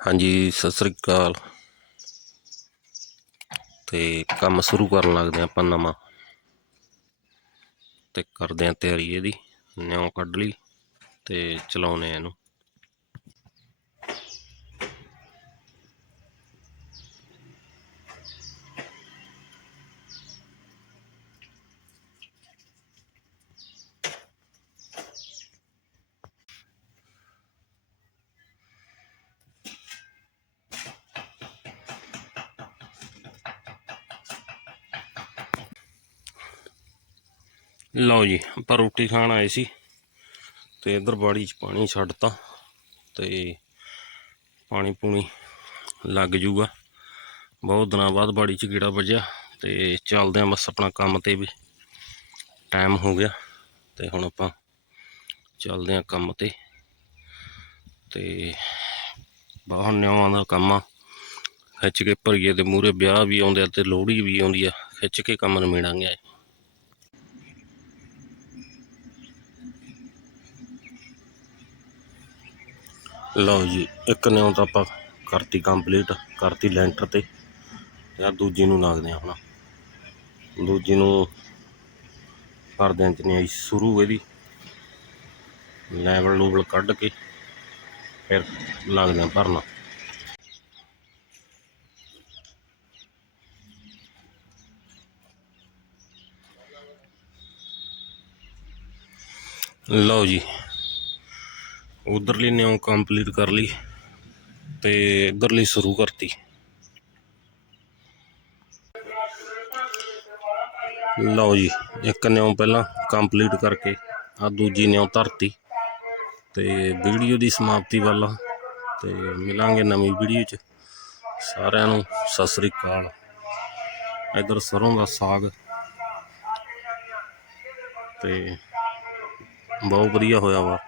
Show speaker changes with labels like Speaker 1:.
Speaker 1: ਹਾਂਜੀ, ਸਤਿ ਸ੍ਰੀ ਅਕਾਲ। ਤੇ ਕੰਮ ਸ਼ੁਰੂ ਕਰਨ ਲੱਗਦੇ ਹਾਂ ਆਪਾਂ ਨਵਾਂ। ਤੇ ਕਰਦੇ ਹਾਂ ਤਿਆਰੀ ਇਹਦੀ। ਨਿਉ ਕੱਢ ਲਈ ਤੇ ਚਲਾਉਨੇ ਆ ਇਹਨੂੰ। ਲਓ ਜੀ, ਆਪਾਂ ਰੋਟੀ ਖਾਣ ਆਏ ਸੀ ਤੇ ਇਧਰ ਬਾੜੀ 'ਚ ਪਾਣੀ ਛੱਡਤਾ ਤੇ ਪਾਣੀ ਪੂਣੀ ਲੱਗ ਜੂਗਾ। ਬਹੁਤ ਦਿਨਾਂ ਬਾਅਦ ਬਾੜੀ 'ਚ ਕੀੜਾ ਵੱਜਿਆ ਤੇ ਚੱਲਦੇ ਆਂ ਬਸ ਆਪਣਾ ਕੰਮ ਤੇ ਵੀ। ਟਾਈਮ ਹੋ ਗਿਆ ਤੇ ਹੁਣ ਆਪਾਂ ਚੱਲਦੇ ਆਂ ਕੰਮ ਤੇ। ਤੇ ਬਾਹਰ ਨਿਆਵਾਂ ਦਾ ਕੰਮ ਆ। ਖਿੱਚ ਕੇ ਭਰੀਏ ਤੇ ਮੂਰੇ ਵਿਆਹ ਵੀ ਆਉਂਦੇ ਆ ਤੇ ਲੋਹੜੀ ਵੀ ਆਉਂਦੀ ਆ। ਖਿੱਚ ਕੇ ਕੰਮ ਨਿਮੇੜਾਂਗੇ ਲਓ ਜੀ, ਇੱਕ ਨਿਉ ਤਾਂ ਆਪਾਂ ਕਰਤੀ ਕੰਪਲੀਟ ਕਰਤੀ ਲੈਂਟਰ ਤੇ। ਯਾਰ ਦੂਜੀ ਨੂੰ ਲੱਗਦੇ ਆ ਹੁਣ। ਦੂਜੀ ਨੂੰ ਕਰਦੇ ਆਂ ਚਨਿਆਈ ਸ਼ੁਰੂ ਇਹਦੀ। ਲੈਵਲ ਲੂਵਲ ਕੱਢ ਕੇ ਫਿਰ ਲੱਗਦੇ ਆ ਭਰਨਾ। ਲਓ ਜੀ ਉਧਰਲੀ ਨਿਉ ਕੰਪਲੀਟ ਕਰ ਲਈ ਤੇ ਇਧਰਲੀ ਸ਼ੁਰੂ ਕਰਤੀ। ਲਓ ਜੀ, ਇੱਕ ਨਿਉ ਪਹਿਲਾਂ ਕੰਪਲੀਟ ਕਰਕੇ ਆ ਦੂਜੀ ਨਿਉ ਧਰਤੀ ਤੇ ਵੀਡੀਓ ਦੀ ਸਮਾਪਤੀ ਵੱਲ ਆ ਤੇ ਮਿਲਾਂਗੇ ਨਵੀਂ ਵੀਡੀਓ 'ਚ। ਸਾਰਿਆਂ ਨੂੰ ਸਤਿ ਸ੍ਰੀ ਅਕਾਲ। ਇਧਰ ਸਰੋਂ ਦਾ ਸਾਗ ਤੇ ਬਹੁਤ ਵਧੀਆ ਹੋਇਆ ਵਾ।